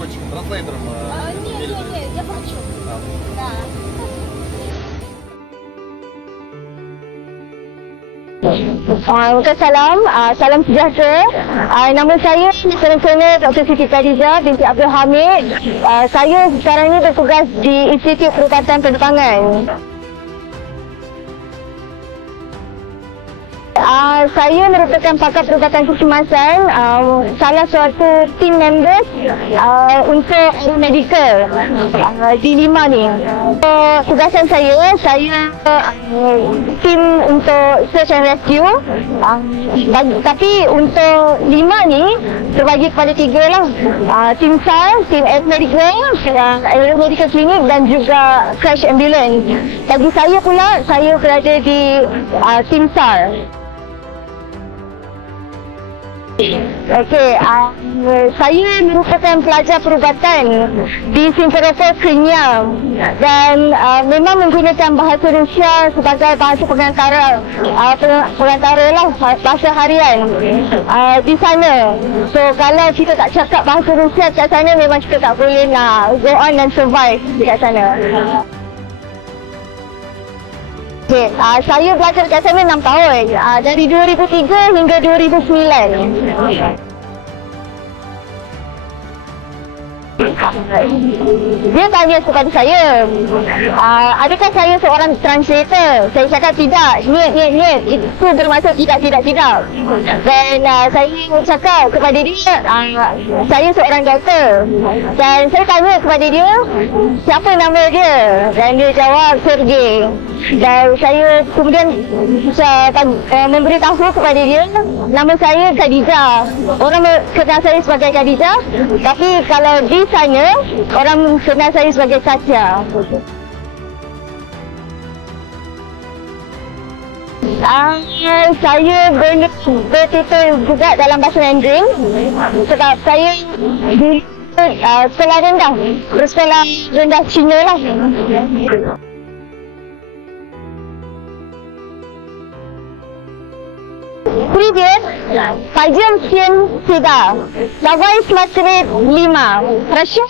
переводчиком, транслейтером? Нет, я плачу. Да. Salam, salam sejahtera. Nama saya Nasional Dr. Siti Khadijah binti Abdul Hamid. Saya sekarang ini bertugas di Institut Perubatan Penerbangan. Saya merupakan pakar perubatan kecemasan, salah suatu team members untuk aeromedical di Lima ni. Tugasan saya tim untuk search and rescue, tapi untuk Lima ni terbagi kepada 3 lah. Tim SAR, tim aeromedical clinic dan juga crash ambulance. Bagi saya pula, saya berada di tim SAR. Okey, saya merupakan pelajar perubatan di Simferopol, Crimea dan memang menggunakan bahasa Rusia sebagai bahasa pengantara lah, bahasa harian di sana. So kalau kita tak cakap bahasa Rusia kat sana, memang kita tak boleh nak go on dan survive dekat sana. Okay, saya belajar kat sana 6 tahun, dari 2003 hingga 2009. Dia tanya kepada saya, adakah saya seorang translator? Saya cakap tidak, niet. Itu bermaksud tidak. Dan saya cakap kepada dia, saya seorang doktor. Dan saya tanya kepada dia, siapa nama dia? Dan dia jawab, Sergey. Dan saya kemudian memberitahu kepada dia, nama saya Khadijah. Orang kenal saya sebagai Khadijah, tapi kalau di sana, orang kenal saya sebagai Satya. Saya bertutur juga dalam bahasa Mandarin sebab saya di sekolah rendah, bersekolah rendah Cina lah. Привет! Пойдем всем сюда. Давай смотреть Лима. Хорошо?